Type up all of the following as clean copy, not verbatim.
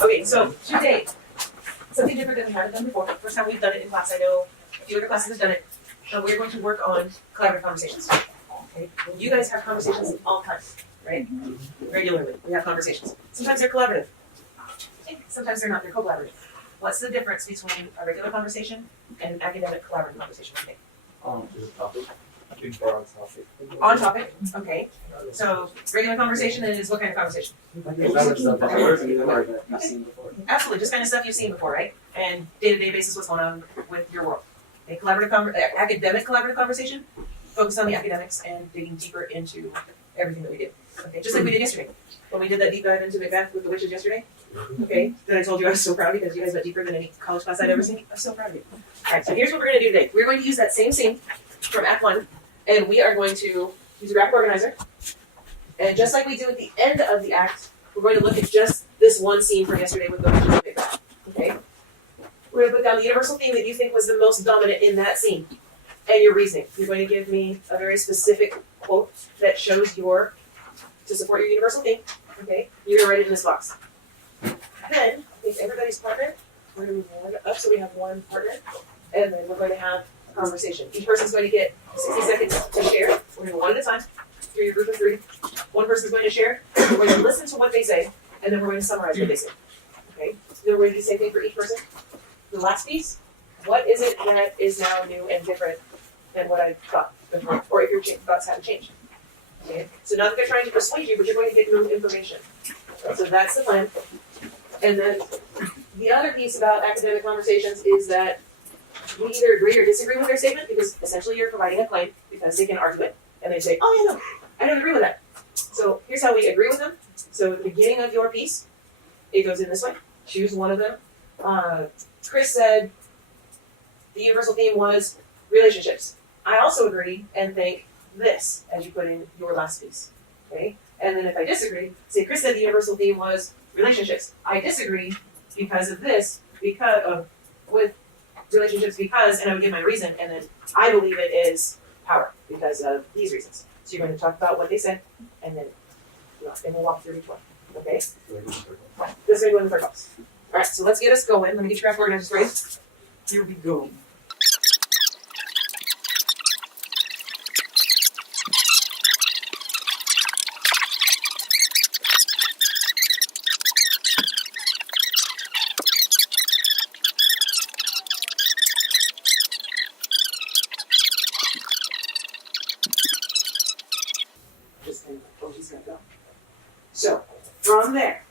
Okay, so today, something different than we haven't done before. First time we've done it in class. I know a few other classes have done it. We're going to work on collaborative conversations. Okay? You guys have conversations all the time, right? Regularly, we have conversations. Sometimes they're collaborative. Sometimes they're not. They're co-collaborative. What's the difference between a regular conversation and an academic collaborative conversation? What do you think? Just topic. I think we're on topic. On topic. Okay. So regular conversation is what kind of conversation? Random stuff that you've seen before. Absolutely, just kind of stuff you've seen before, right? And day-to-day basis, what's going on with your world. A academic collaborative conversation, focus on the academics and digging deeper into everything that we do. Okay, just like we did yesterday. When we did that deep dive into Macbeth with the witches yesterday. Okay, that I told you I was so proud because you guys went deeper than any college class I'd ever seen. I'm so proud of you. Alright, so here's what we're gonna do today. We're going to use that same scene from Act 1, and we are going to use a graphic organizer. And just like we do at the end of the act, we're going to look at just this one scene from yesterday with the witches and Macbeth. Okay? We're going to put down the universal theme that you think was the most dominant in that scene. And your reasoning. You're going to give me a very specific quote that shows to support your universal theme. Okay? You're going to write it in this box. Then, take everybody's partner. We're going to move one up so we have one partner. And then we're going to have a conversation. Each person's going to get 60 seconds to share. We're going to go one at a time through your group of 3. One person's going to share. We're going to listen to what they say. And then we're going to summarize what they say. Okay? Then we're going to do the same thing for each person. The last piece, what is it that is now new and different than what I thought before, or if your thoughts haven't changed? Okay, so not that they're trying to persuade you, but you're going to get new information. So that's the plan. And then the other piece about academic conversations is that we either agree or disagree with their statement because essentially you're providing a claim because they can argue it. And they say, oh yeah, no, I don't agree with that. So here's how we agree with them. So at the beginning of your piece, it goes in this way. Choose one of them. Chris said the universal theme was relationships. I also agree and think this as you put in your last piece. Okay? And then if I disagree, say Chris said the universal theme was relationships. I disagree because of this, with relationships because, and I would give my reason, and then I believe it is power because of these reasons. So you're going to talk about what they said, and then we'll walk through each one. Okay? This is going to go in the third box. Alright, so let's get us going. Let me get your graph organizers ready. Here we go. He's gonna go. So, from there,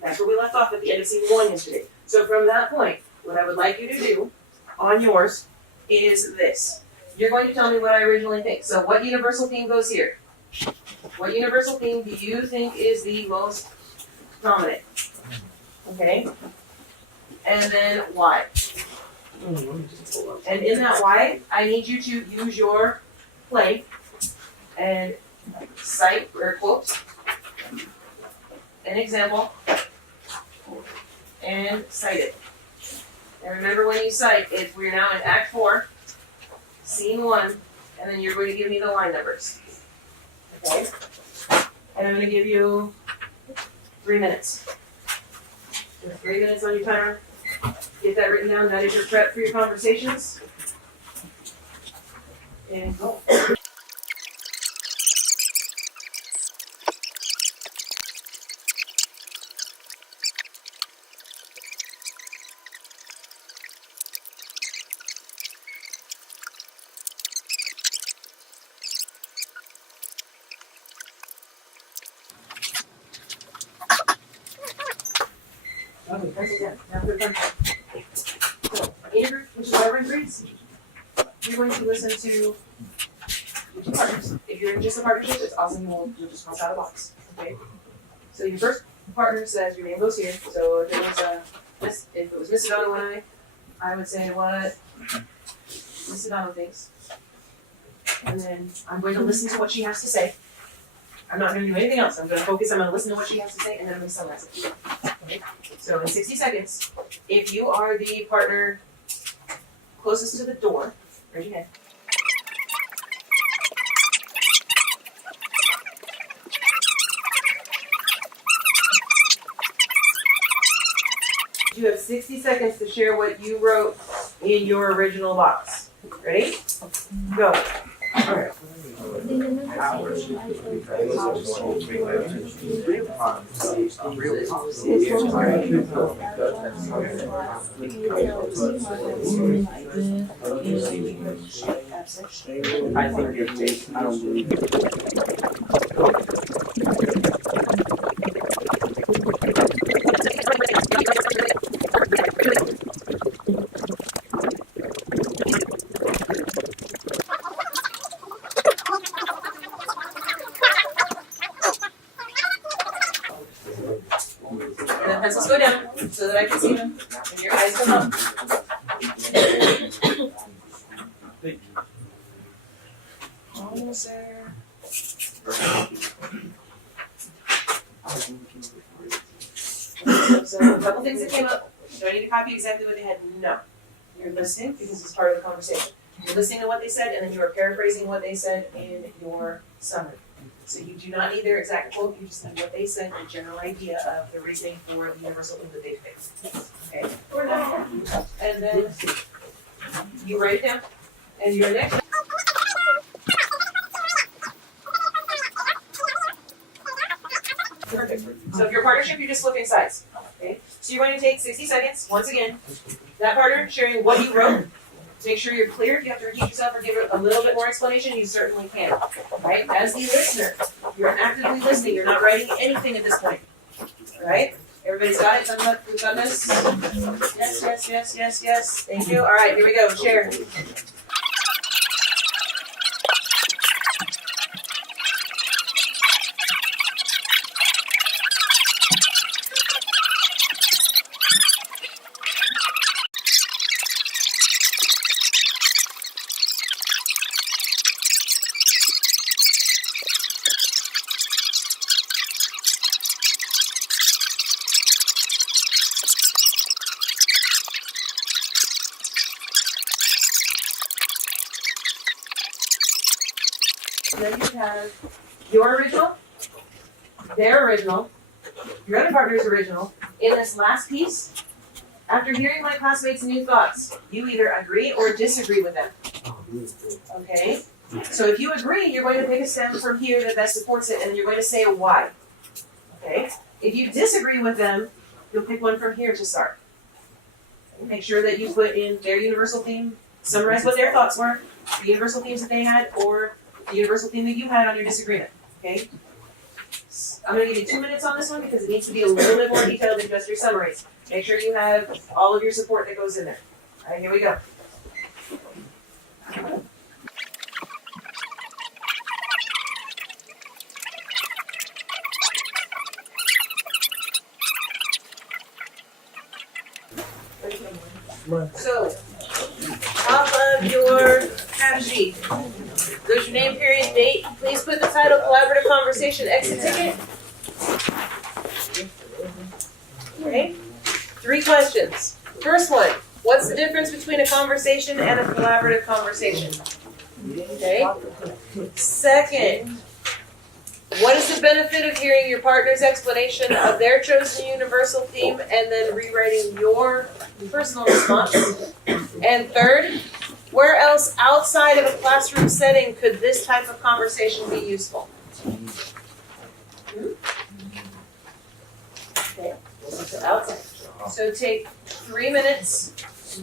that's where we left off at the end of scene 1 yesterday. So from that point, what I would like you to do on yours is this. You're going to tell me what I originally think. So what universal theme goes here? What universal theme do you think is the most dominant? Okay? And then why? And in that why, I need you to use your play and cite or quote an example and cite it. And remember when you cite, we're now in Act 4, Scene 1, and then you're going to give me the line numbers. Okay? And I'm going to give you 3 minutes. You have 3 minutes on your timer. Get that written down. That is your prep for your conversations. And go. Okay, that's it done. Now for the fun part. So, in your group, which is whatever in grades, you're going to listen to your 2 partners. If you're in just a partnership, it's awesome. You'll just cross out a box. Okay? So your first partner says your name goes here. So if it was Miss Sedano and I would say what Miss Sedano thinks. And then I'm going to listen to what she has to say. I'm not going to do anything else. I'm going to focus. I'm going to listen to what she has to say, and then I'm going to summarize it. Okay? So in 60 seconds, if you are the partner closest to the door, raise your hand. you have 60 seconds to share what you wrote in your original box. Ready? Go. Alright. I think you're fake. I don't believe it. And then pencils go down so that I can see them. And your eyes come up. Almost there. So a couple things that came up. Do I need to copy exactly what they had? No. You're listening because it's part of the conversation. You're listening to what they said and then you are paraphrasing what they said in your summary. So you do not need their exact quote, you just need what they said, a general idea of the reasoning for the universal thing that they picked. Okay, we're done. And then you write it down. And your next. Perfect. So if you're a partnership, you're just flipping sides. Okay? So you're going to take 60 seconds, once again, that partner sharing what you wrote. Make sure you're clear. If you have to repeat yourself or give it a little bit more explanation, you certainly can. Right? As the listener, you're actively listening. You're not writing anything at this point. Right? Everybody's got it? We've done this? Yes, yes, yes, yes, yes. Thank you. All right, here we go. Share. Then you have your original, their original, your other partner's original. In this last piece, after hearing my classmates' new thoughts, you either agree or disagree with them. Okay? So if you agree, you're going to pick a stem from here that best supports it, and then you're going to say a why. Okay? If you disagree with them, you'll pick one from here to start. Make sure that you put in their universal theme, summarize what their thoughts were, the universal themes that they had, or the universal theme that you had on your disagreement, okay? I'm gonna give you 2 minutes on this one because it needs to be a little bit more detailed than just your summaries. Make sure you have all of your support that goes in there. All right, here we go. So, top of your half sheet. There's your name, period, date. Please put the title Collaborative Conversation Exit Ticket. Okay. 3 questions. First one, what's the difference between a conversation and a collaborative conversation? Okay. Second, what is the benefit of hearing your partner's explanation of their chosen universal theme and then rewriting your personal response? And third, where else outside of a classroom setting could this type of conversation be useful? Okay, so outside. So take 3 minutes,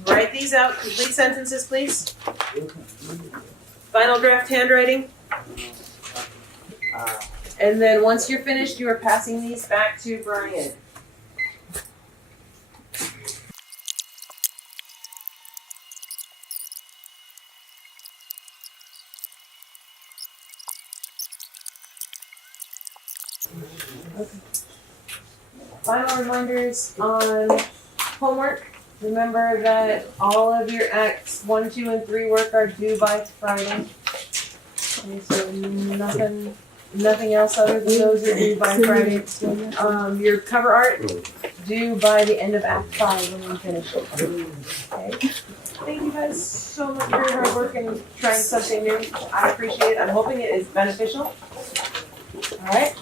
write these out, complete sentences, please. Final draft handwriting. And then once you're finished, you are passing these back to Brian. Final reminders on homework. Remember that all of your Acts 1, 2, and 3 work are due by Friday. Okay, so nothing else other than those are due by Friday. Your cover art due by the end of Act 5 when we finish it. Okay. Thank you guys so much for your hard work and trying something new. I appreciate it. I'm hoping it is beneficial. All right.